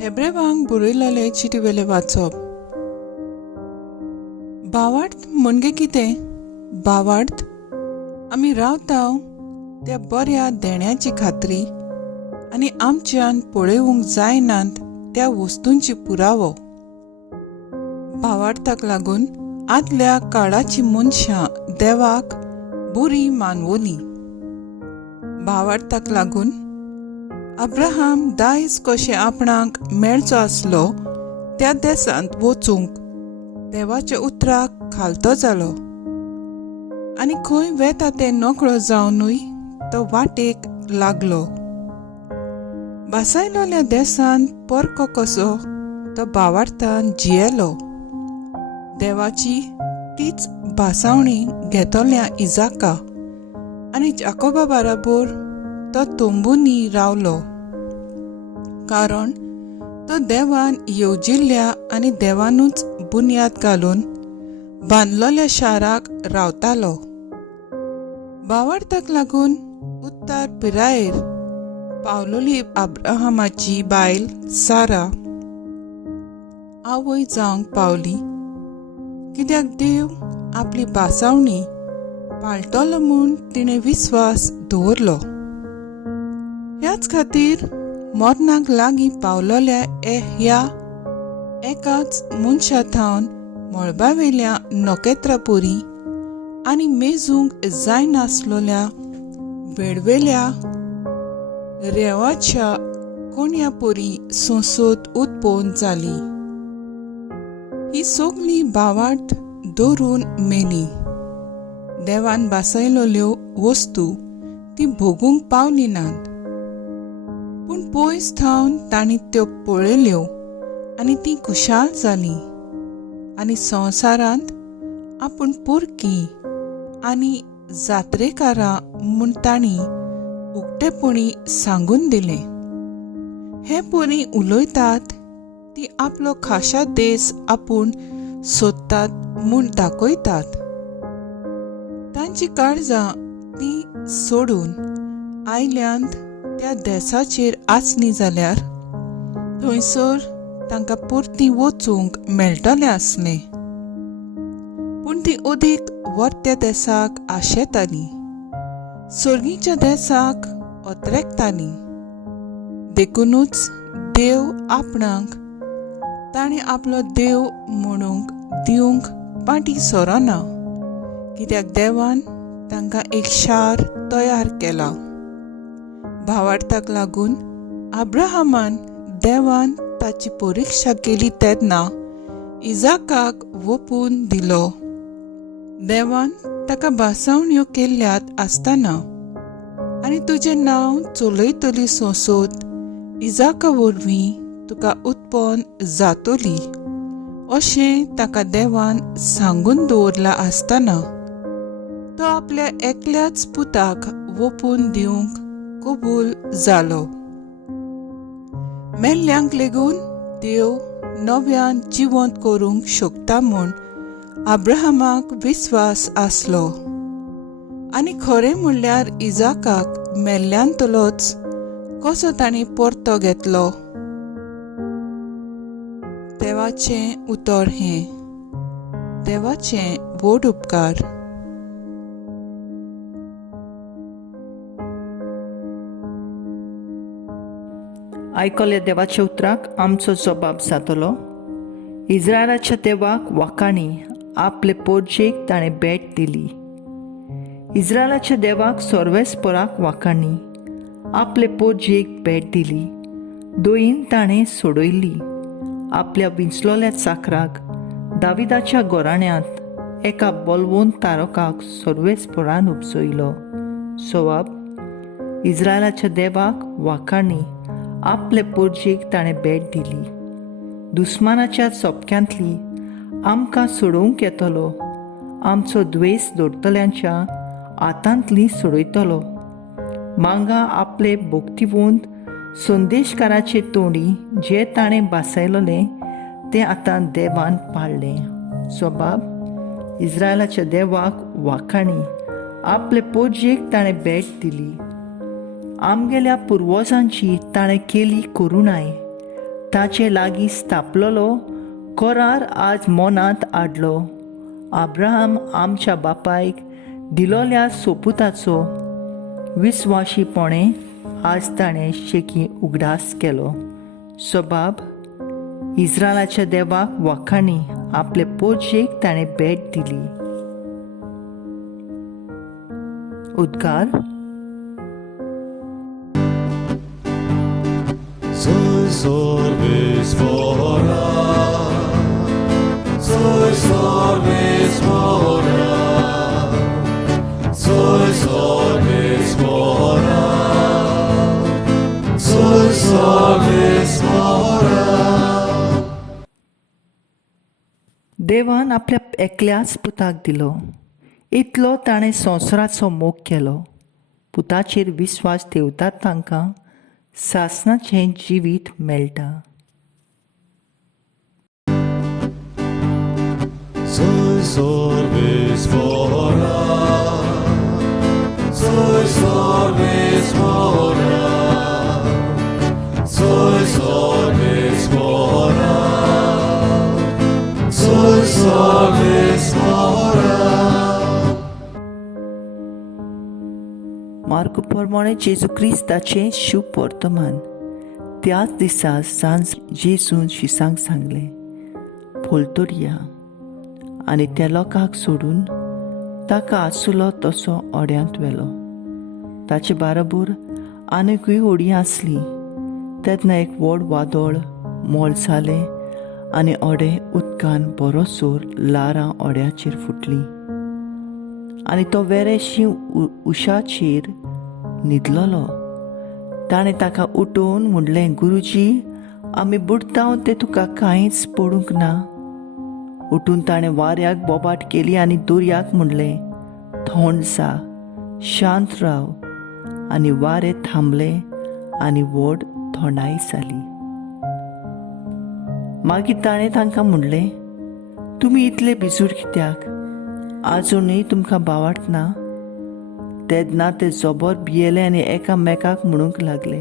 हेब्रेवांक बरयलेले चिटवेले वाचप. भावार्थ म्हणजे कितें? भावार्थ आमी रावताव त्या बऱ्या देण्याची खात्री आनी आमच्यान पळोवंक जायनात त्या वस्तूंची पुरावो. भावार्थाक लागून आदल्या काळाची मनशां देवाक बरी मानवली. भावार्थाक लागून अब्राहम दायज कशें आपणाक मेळचो आसलो त्या देसांत वचूंक देवाच्या उतराक खालतो जालो आनी खंय वेता तें नकळो जावनूय तो वाटेक लागलो. बासायलोल्या देसांत परको कसो तो भावार्थान जियेलो. देवाची तीच भासावणी घेतल्या इजाका आनी जाकोबा बाराबर तो तोंबुनी रावलो, कारण तो देवान येवजिल्ल्या आनी देवानूच बुन्याद घालून बांदलोल्या शाराक रावतालो. भावार्थाक लागून उत्तर पिरायेर पावलोली अब्राहमाची बायल सारा आवय जावंक पावली, कित्याक देव आपली भासावणी पाळटलो म्हूण तिणें विस्वास दवरलो. ह्याच खातीर मरणाक लागीं पावलोल्या ह्या एकाच मनशा थावन मळबावेल्या नोकेत्रां पोरी आनी मेजूंक जायनासलोल्या वेडवेल्या रेवाच्या कोण्या पोरी सोंसोत उत्पन्न जाली. ही सगळी भावार्थ दवरून मेली. देवान बासायलोल्यो वस्तू ती भोगूंक पावली नात, पूण पयस थावन तांणी त्यो पळयल्यो आनी ती खुशाल जाली आनी संवसारांत आपूण पुरकी आनी जात्रेकारां म्हूण तांणी उक्तेपणी सांगून दिलें. हे पोरी उलयतात ती आपलो खाशा देस आपूण सोदतात म्हूण दाखयतात. तांची काळजां ती सोडून आयल्यांत त्या देसाचेर आसली जाल्यार थंयसर तांकां परती वचूंक मेळटलें आसलें, पूण ती अदीक वर्त्या देसाक आशेताली, सर्गीच्या देसाक ओतरेकताली. देखूनच देव आपणाक ताणें आपलो देव म्हणूंक दिवंक पाटी सोरना, कित्याक देवान तांकां एक शार तयार केला. भावार्थाक लागून अब्राहमान देवान ताची परिक्षा केली तेन्ना इजाकाक वपून दिलो. देवान ताका भासावण्यो केल्ल्यात आसतना आनी तुजें नांव चलयतली सोंसोत इजाका वरवीं तुका उत्पन्न जातली अशें ताका देवान सांगून दवरला आसतना तो आपल्या एकल्याच पुताक वपून दिवंक कबूल जालो. मेल्ल्यांक लेगून देव नव्यान जिवंत करूंक शकता म्हूण अब्राहमाक विस्वास आसलो आनी खरें म्हणल्यार इजाकाक मेल्ल्यांतलोच कसो तांणी परतो घेतलो. देवाचें उतर हें. देवाचें व्हड उपकार. आयकल्या देवाच्या उतराक आमचो जबाब जातलो. इस्रायलाच्या देवाक वाखाणी, आपले पोरजेक ताणें भेट दिली. इस्रायलाच्या देवाक सर्वेस्पराक वाखाणी, आपले पोरजेक भेट दिली. दोयीन ताणें सोडयली. आपल्या विंचलोल्या चाकराक दाविदाच्या गोराण्यांत एका बलवंत तारकाक सर्वेस्परान उपसयलो. सवाब इस्रायलाच्या देवाक वाखाणी, आपले पोरजेक ताणें भेट दिली. दुस्मानाच्या चोपक्यांतली आमकां सोडोवंक येतलो. आमचो द्वेस दवरतल्यांच्या हातांतली सोडयतलो. मांगा आपले भोक्तिवंत संदेशकाराचे तोंडी जे ताणें बासायलोलें तें आतां देवान पाळलें. सबाब इस्रायलाच्या देवाक वाखाणी, आपले पोरजेक ताणें भेट दिली. आमगेल्या पुर्वजांची ताणें केली करुणाय ताचे लागीं स्थापलोलो करार आज मनांत हाडलो. अब्राहम आमच्या बापायक दिलोल्या सोपुताचो विस्वाशीपणे आज ताणें शेकी उगडास केलो. सोबाब इस्रायलाच्या देवाक वखाणी आपले पोरजेक ताणें भेट दिली. उद्गार. Soy sorbes mora, soy sorbes mora, soy sorbes mora, soy sorbes mora. देवान आपल्या एकल्याच पुताक दिलो. इतलो ताणें संवसाराचो मोग केलो. पुताचेर विस्वास ठेवतात तांकां सासणाचें जिवीत मेळटा. Soy sorbes mora, soy sorbes mora, soy sorbes mora, soy sorbes mora. Mark प्रमाणे जेजू क्रिस्ताचें शुभ वर्तमान. त्याच दिसा सांज जेजून शिसांक सांगलें, फोलतोर या आनी त्या लोकांक सोडून ताका आसलो तसो ओड्यांत व्हेलो. ताचे बाराबर आनीकूय ओडी आसली. तेन्ना एक व्हड वादळ मोल जालें आनी ओडे उदकान बरोसोर लारां ओड्याचेर फुटलीं आनी तो वेरेशी उशाचेर न्हिदलोलो. ताणें ताका उठोवन म्हणलें, गुरुजी, आमी बुडटाव तें तुका कांयच पडूंक ना. उठून ताणें वाऱ्याक बोबाट केली आनी दर्याक म्हणलें, थंड जा, शांत राव. आनी वारें थांबलें आनी व्हड थंडाय जाली. मागीर ताणें तांकां म्हणलें, तुमी इतले भिजूर कित्याक? आजुनूय तुमकां बावाटना? तेन्ना ते जोबोर भियेले आनी एकामेकाक म्हणूंक लागले,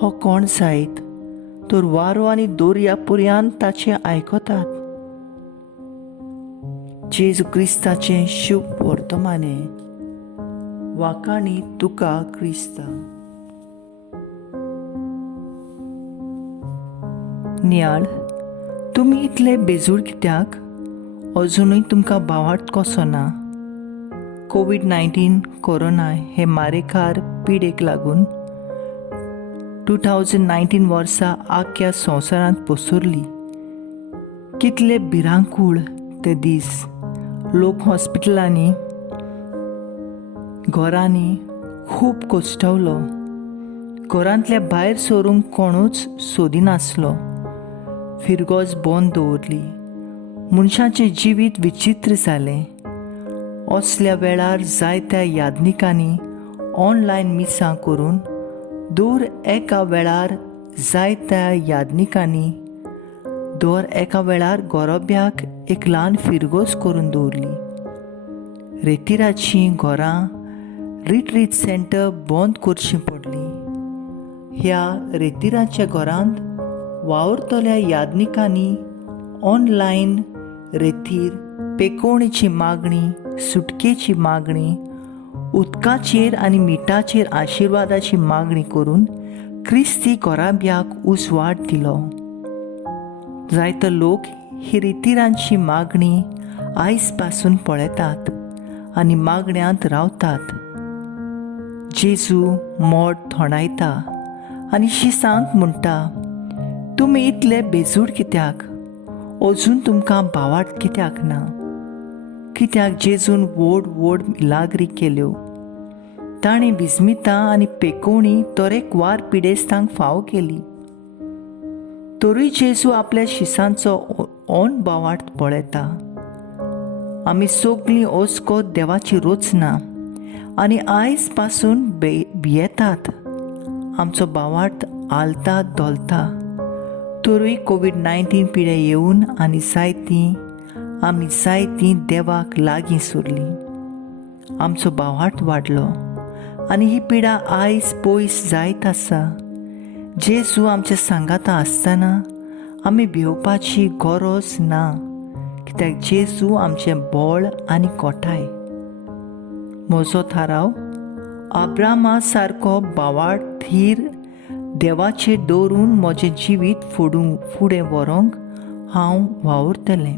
हो कोण जायत? तर वारो आनी दर्या पर्यंत ताचें आयकतात. जेजू क्रिस्ताचें शुभ वर्तमाने. वाकाणी तुका क्रिस्त. नियाळ, तुमी इतले बेजूर कित्याक? अजुनूय तुमकां बावाट कसो ना? कोविड-19 कोरोना हे मारेकार पिडेक लागून 2019 वर्सा आख्या संवसारांत पसरली. कितले भिरांकूळ ते दीस. लोक हॉस्पिटलांनी, घरांनी खूब कोश्टवलो. घरांतल्या भायर सरूंक कोणूच सोदिनासलो. फिरगोज बंद दवरली. मनशाचें जिवीत विचित्र जालें. असल्या वेळार जायत्या याज्ञिकांनी ऑनलायन मिसां करून दर एका वेळार जायत्या याज्ञिकांनी दर एका वेळार गोरोब्याक एक ल्हान फिरगोस करून दवरली. रेतिराचीं घरां, रिट्रीट सेंटर बंद करचीं पडलीं. ह्या रेतिराच्या घरांत वावरतल्या याज्ञिकांनी ऑनलायन रेतीर पेकोवणेची मागणी, सुटकेची मागणी, उदकाचेर आनी मिठाचेर आशिर्वादाची मागणी करून क्रिस्ती गोराब्याक उजवाड दिलो. जायतो लोक ही रितीरांची मागणी आयज पासून पळयतात आनी मागण्यांत रावतात. जेजू मोड थोडायता आनी शिसांक म्हणटा, तुमी इतले बेजूड कित्याक? अजून तुमकां बावाट कित्याक ना? कित्याक जेजून व्हड व्हड मिलाग्री केल्यो. ताणें विस्मितां आनी पेकोवणी तरेकवार पिडेस्तांक फाव केली. तरूय जेजू आपल्या शिसांचो ओन बावाट पळयता. आमी सगळीं ओस्को देवाची रोचना आनी आयज पासून भियेतात. आमचो बावाट आलता दोलता. तरूय कोविड-19 पिडे येवन आमी जायतीं देवाक लागीं सोरलीं. आमचो बावाट वाडलो आनी ही पिडा आयज पयस जायत आसा. जेजू आमच्या सांगाता आसतना आमी भिवपाची गरज ना, कित्याक जेजू आमचें बळ आनी कोठाय. म्हजो थाराव अब्राहमा सारको बावाड थीर देवाचेर दवरून म्हजें जिवीत फुडें व्हरूंक हांव वावुरतलें.